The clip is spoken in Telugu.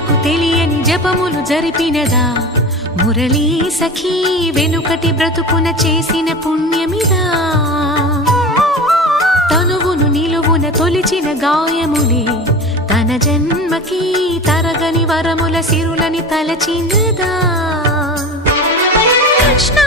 జనులకు తెలియని జపములు జరిపినదా మురళీ సఖీ వెనుకటి బ్రతుకున చేసిన పుణ్యమిదా తనువును నిలువున తొలిచిన గాయములే తన జన్మకి తరగని వరముల సిరులని తలచినదా కృష్ణ